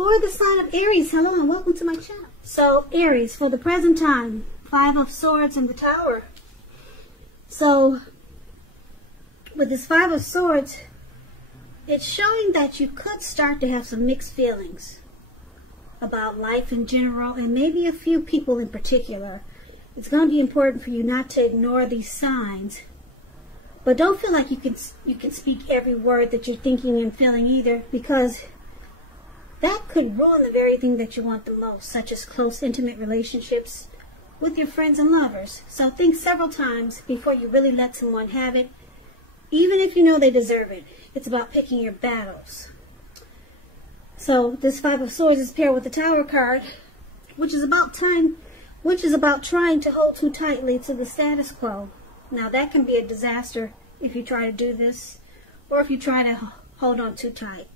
for the sign of Aries, hello and welcome to my channel. So Aries, for the present time, 5 of Swords in the Tower. So with this 5 of Swords, it's showing that you could start to have some mixed feelings about life in general, and maybe a few people in particular. It's going to be important for you not to ignore these signs, but don't feel like you can speak every word that you're thinking and feeling either, because that could ruin the very thing that you want the most, such as close, intimate relationships with your friends and lovers. So think several times before you really let someone have it, even if you know they deserve it. It's about picking your battles. So this 5 of Swords is paired with the Tower card, which is about trying to hold too tightly to the status quo. Now that can be a disaster if you try to do this, or if you try to hold on too tight.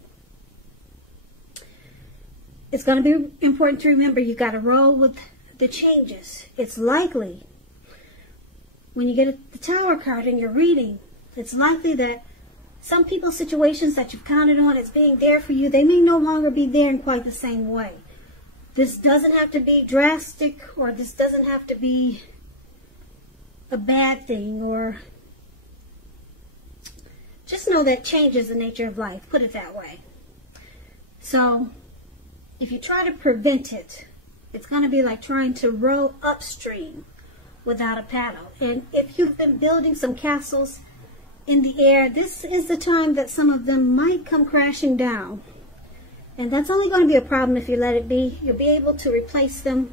It's going to be important to remember you got to roll with the changes. It's likely when you get the Tower card and you're reading, it's likely that some people's situations that you've counted on as being there for you, they may no longer be there in quite the same way. This doesn't have to be drastic, or this doesn't have to be a bad thing, or just know that change is the nature of life, put it that way. So if you try to prevent it, it's going to be like trying to row upstream without a paddle. And if you've been building some castles in the air, this is the time that some of them might come crashing down. And that's only going to be a problem if you let it be. You'll be able to replace them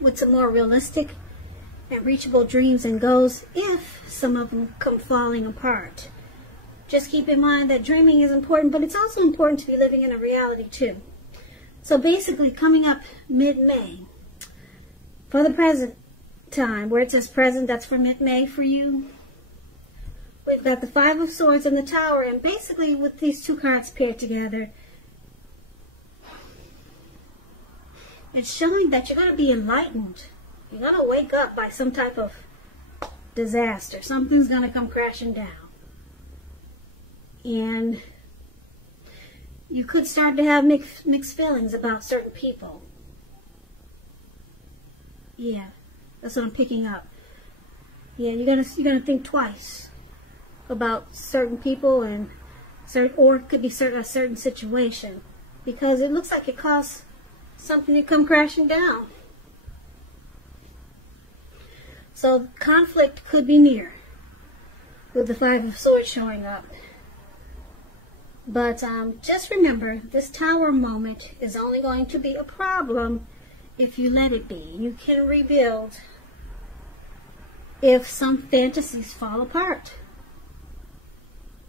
with some more realistic and reachable dreams and goals if some of them come falling apart. Just keep in mind that dreaming is important, but it's also important to be living in a reality too. So basically, coming up mid-May, for the present time, where it says present, that's for mid-May for you. We've got the 5 of Swords and the Tower, and basically with these 2 cards paired together, it's showing that you're going to be enlightened. You're going to wake up by some type of disaster. Something's going to come crashing down. And you could start to have mixed feelings about certain people. Yeah, that's what I'm picking up. Yeah, you're gonna think twice about certain people and or it could be a certain situation, because it looks like it caused something to come crashing down. So conflict could be near with the 5 of Swords showing up. But just remember, this Tower moment is only going to be a problem if you let it be. You can rebuild if some fantasies fall apart.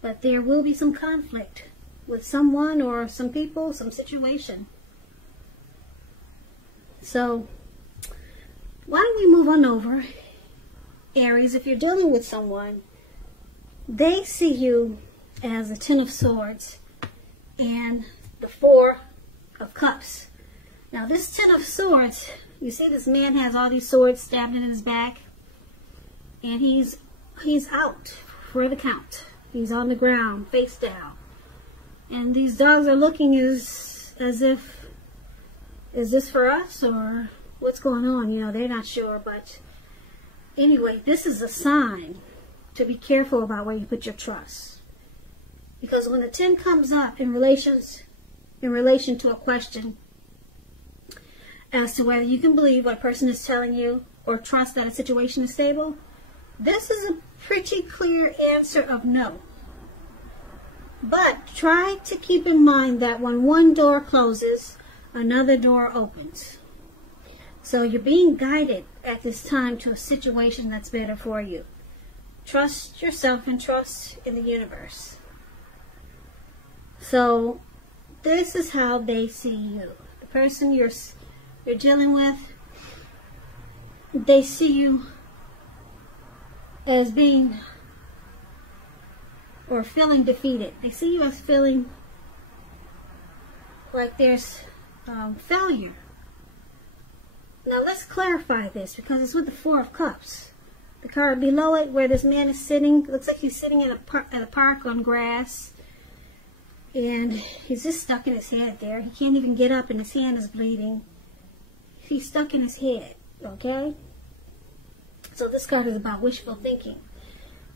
But there will be some conflict with someone or some people, some situation. So why don't we move on over, Aries? If you're dealing with someone, they see you as the 10 of Swords and the 4 of Cups. Now this 10 of Swords, you see this man has all these swords stabbed in his back, and he's out for the count. He's on the ground, face down. And these dogs are looking as if, is this for us or what's going on? You know, they're not sure. But anyway, this is a sign to be careful about where you put your trust. Because when the 10 comes up in relation to a question as to whether you can believe what a person is telling you or trust that a situation is stable, this is a pretty clear answer of no. But try to keep in mind that when one door closes, another door opens. So you're being guided at this time to a situation that's better for you. Trust yourself and trust in the universe. So this is how they see you. The person you're dealing with, they see you as being or feeling defeated. They see you as feeling like there's failure. Now let's clarify this, because it's with the 4 of Cups. The card below it, where this man is sitting, looks like he's sitting in a park on grass. And he's just stuck in his head there. He can't even get up and his hand is bleeding. He's stuck in his head, okay? So this card is about wishful thinking.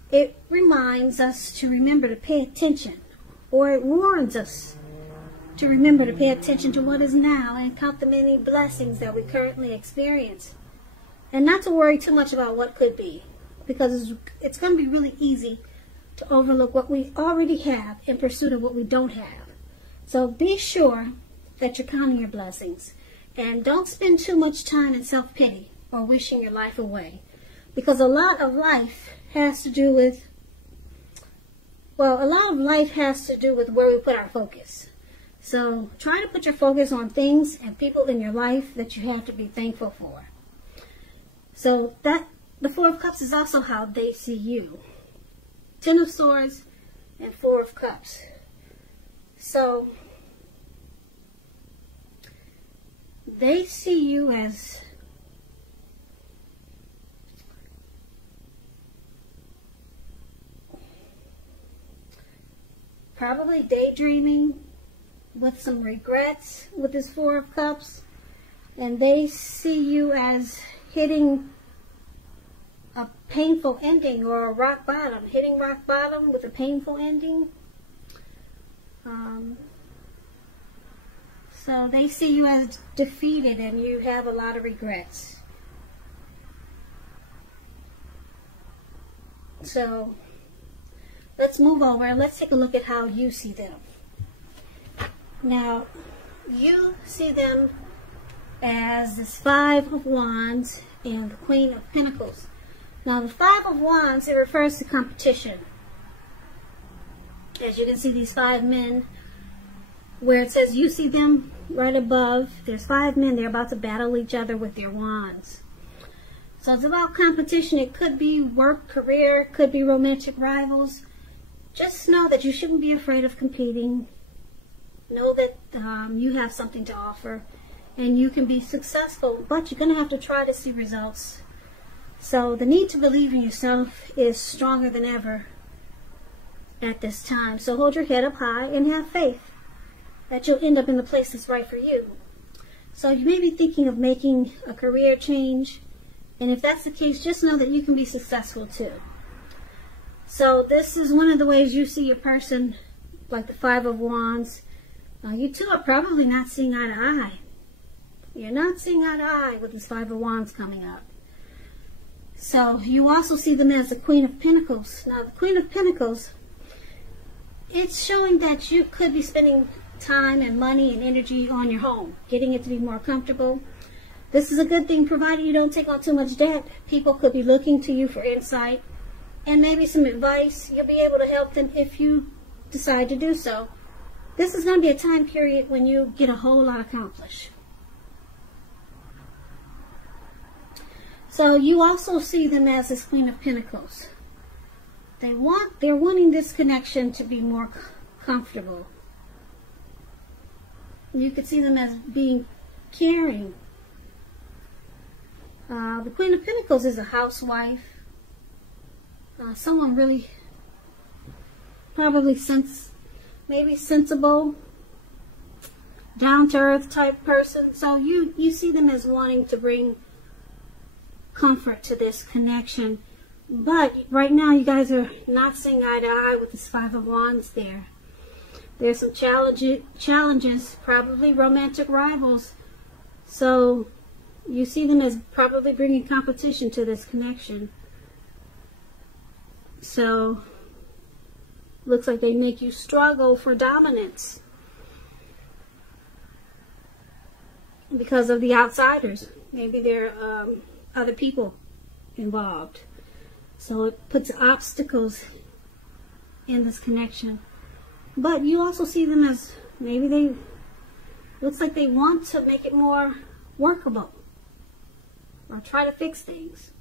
It reminds us to remember to pay attention, or it warns us to remember to pay attention to what is now and count the many blessings that we currently experience. And not to worry too much about what could be, because it's going to be really easy to overlook what we already have in pursuit of what we don't have. So be sure that you're counting your blessings. And don't spend too much time in self-pity or wishing your life away. Because a lot of life has to do with, where we put our focus. So try to put your focus on things and people in your life that you have to be thankful for. So that the Four of Cups is also how they see you. Ten of Swords and Four of Cups. So they see you as probably daydreaming with some regrets with this Four of Cups. And they see you as hitting a painful ending or a rock bottom. Hitting rock bottom with a painful ending. So they see you as defeated and you have a lot of regrets. So let's move over and let's take a look at how you see them. Now, you see them as this Five of Wands and the Queen of Pentacles. Now, the Five of Wands, it refers to competition. As you can see, these five men, where it says you see them right above, there's five men, they're about to battle each other with their wands. So it's about competition. It could be work, career, could be romantic rivals. Just know that you shouldn't be afraid of competing. Know that you have something to offer and you can be successful, but you're going to have to try to see results. So the need to believe in yourself is stronger than ever at this time. So hold your head up high and have faith that you'll end up in the place that's right for you. So you may be thinking of making a career change, and if that's the case, just know that you can be successful too. So this is one of the ways you see your person, like the Five of Wands. You two are probably not seeing eye to eye. You're not seeing eye to eye with this Five of Wands coming up. So you also see them as the Queen of Pentacles. Now the Queen of Pentacles, it's showing that you could be spending time and money and energy on your home, getting it to be more comfortable. This is a good thing provided you don't take on too much debt. People could be looking to you for insight and maybe some advice. You'll be able to help them if you decide to do so. This is going to be a time period when you get a whole lot accomplished. So you also see them as this Queen of Pentacles. They're wanting this connection to be more comfortable. You could see them as being caring. The Queen of Pentacles is a housewife. Someone really, probably maybe sensible, down-to-earth type person. So you see them as wanting to bring comfort to this connection. But right now you guys are not seeing eye to eye with this Five of Wands there. There's some challenges, probably romantic rivals. So you see them as probably bringing competition to this connection. So looks like they make you struggle for dominance because of the outsiders. Maybe there are other people involved. So it puts obstacles in this connection. But you also see them as maybe looks like they want to make it more workable or try to fix things.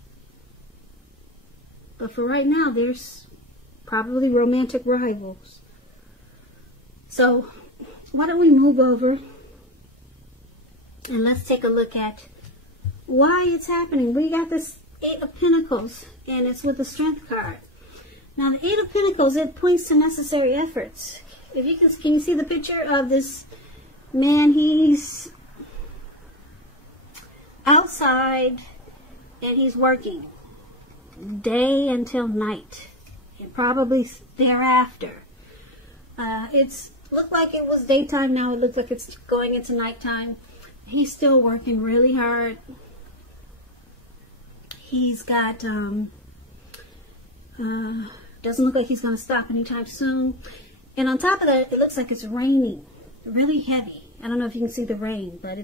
But for right now, there's probably romantic rivals. So why don't we move over and let's take a look at why it's happening. We got this Eight of Pentacles, and it's with the Strength card. Now, the Eight of Pentacles, it points to necessary efforts. if you can you see the picture of this man? He's outside and he's working day until night, and probably thereafter. It's looked like it was daytime. Now it looks like it's going into nighttime. He's still working really hard. He's got doesn't look like he's going to stop anytime soon. And on top of that, it looks like it's raining really heavy. I don't know if you can see the rain, but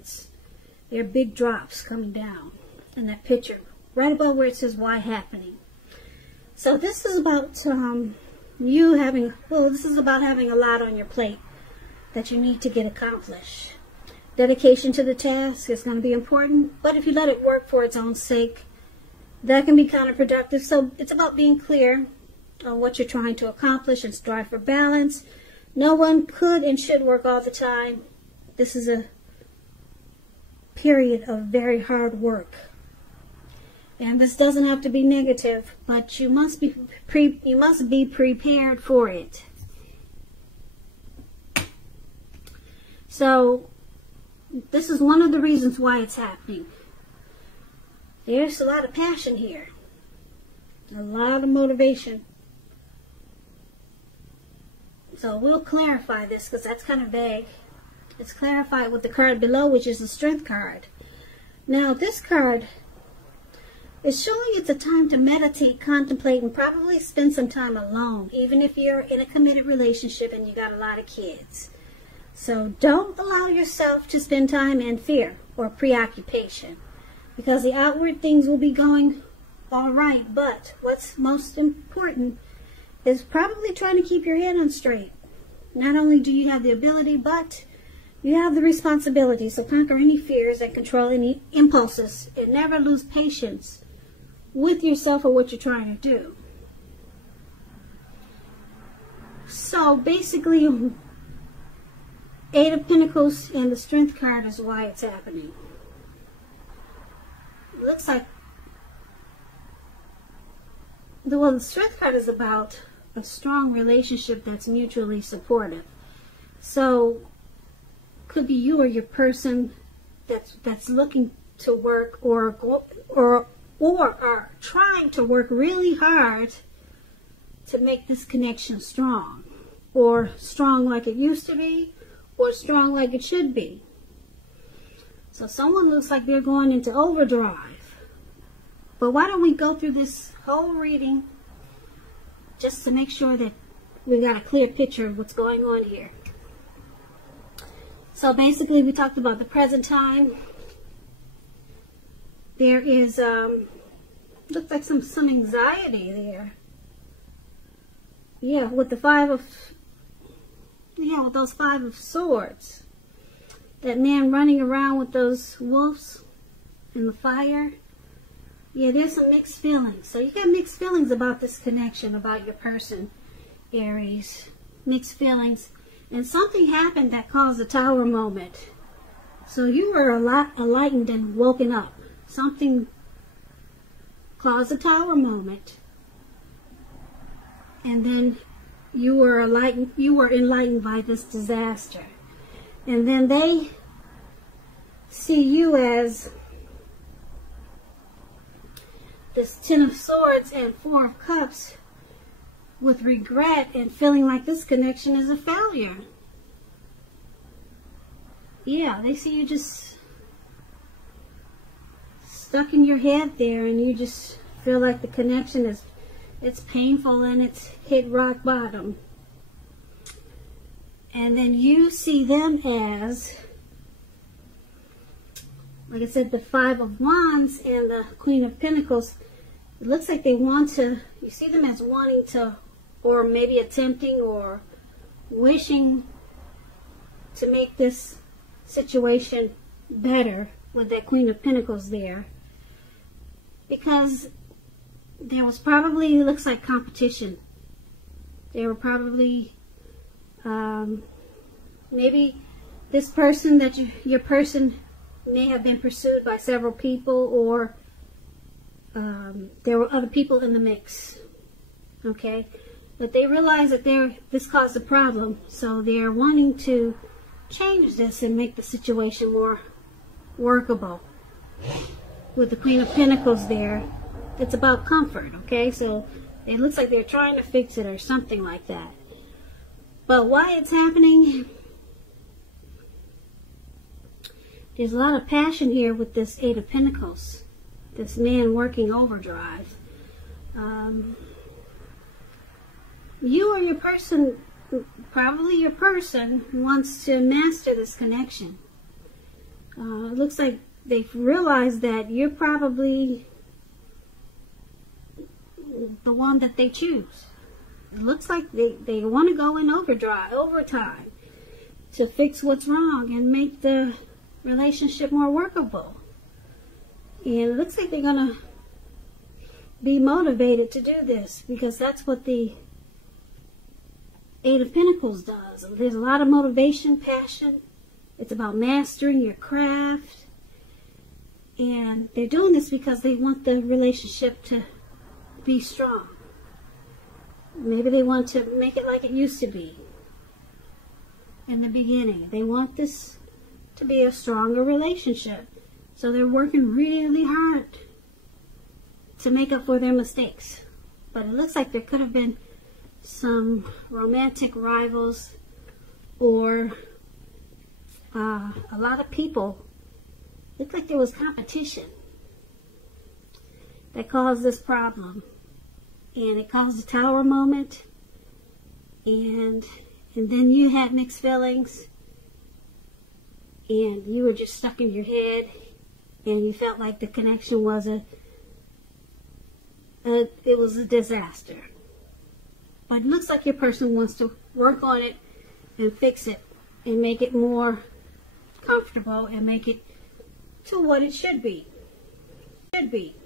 there are big drops coming down in that picture, right above where it says "Why Happening." So this is about this is about having a lot on your plate that you need to get accomplished. Dedication to the task is going to be important, but if you let it work for its own sake, that can be counterproductive. So it's about being clear on what you're trying to accomplish and strive for balance. No one could and should work all the time. This is a period of very hard work. And this doesn't have to be negative, but you must be prepared for it. So this is one of the reasons why it's happening. There's a lot of passion here, a lot of motivation. So we'll clarify this because that's kind of vague. It's clarified with the card below, which is the Strength card. Now this card is showing it's a time to meditate, contemplate, and probably spend some time alone, even if you're in a committed relationship and you got a lot of kids. So don't allow yourself to spend time in fear or preoccupation, because the outward things will be going all right, but what's most important is probably trying to keep your head on straight. Not only do you have the ability, but you have the responsibility. So conquer any fears and control any impulses, and never lose patience with yourself or what you're trying to do. So basically, Eight of Pentacles and the Strength card is why it's happening. It looks like, the Strength card is about a strong relationship that's mutually supportive. So could be you or your person that's looking to work or are trying to work really hard to make this connection strong, or strong like it used to be, or strong like it should be. So someone looks like they're going into overdrive. But why don't we go through this whole reading just to make sure that we've got a clear picture of what's going on here. So basically we talked about the present time. There is, looks like some anxiety there. Yeah, with the with those 5 of Swords. That man running around with those wolves in the fire. Yeah, there's some mixed feelings. So you got mixed feelings about this connection, about your person, Aries. Mixed feelings. And something happened that caused a Tower moment. So you were enlightened and woken up. Something caused a Tower moment. And then you were enlightened by this disaster. And then they see you as this 10 of Swords and 4 of Cups with regret and feeling like this connection is a failure. Yeah, they see you just stuck in your head there, and you just feel like the connection is, it's painful and it's hit rock bottom. And then you see them as, like I said, the 5 of Wands and the Queen of Pentacles. It looks like they want to, you see them as wanting to, or maybe attempting or wishing to make this situation better with that Queen of Pentacles there. Because there was probably, it looks like, competition. There were probably, maybe this person that your person may have been pursued by several people, or there were other people in the mix. Okay, But they realize that this caused a problem, so they're wanting to change this and make the situation more workable. With the Queen of Pentacles there, it's about comfort, okay? So it looks like they're trying to fix it or something like that. But why it's happening, there's a lot of passion here with this Eight of Pentacles. This man working overdrive. You or your person, probably your person, wants to master this connection. It looks like they've realized that you're probably the one that they choose. It looks like they want to go in overtime to fix what's wrong and make the relationship more workable. And it looks like they're going to be motivated to do this, because that's what the Eight of Pentacles does. There's a lot of motivation, passion. It's about mastering your craft. And they're doing this because they want the relationship to be strong. Maybe they want to make it like it used to be in the beginning. They want this to be a stronger relationship. So they're working really hard to make up for their mistakes. But it looks like there could have been some romantic rivals, or a lot of people. Looked like there was competition that caused this problem, and it caused a tower moment, and then you had mixed feelings, and you were just stuck in your head, and you felt like the connection was it was a disaster. But it looks like your person wants to work on it and fix it and make it more comfortable and make it to what it should be. Should be.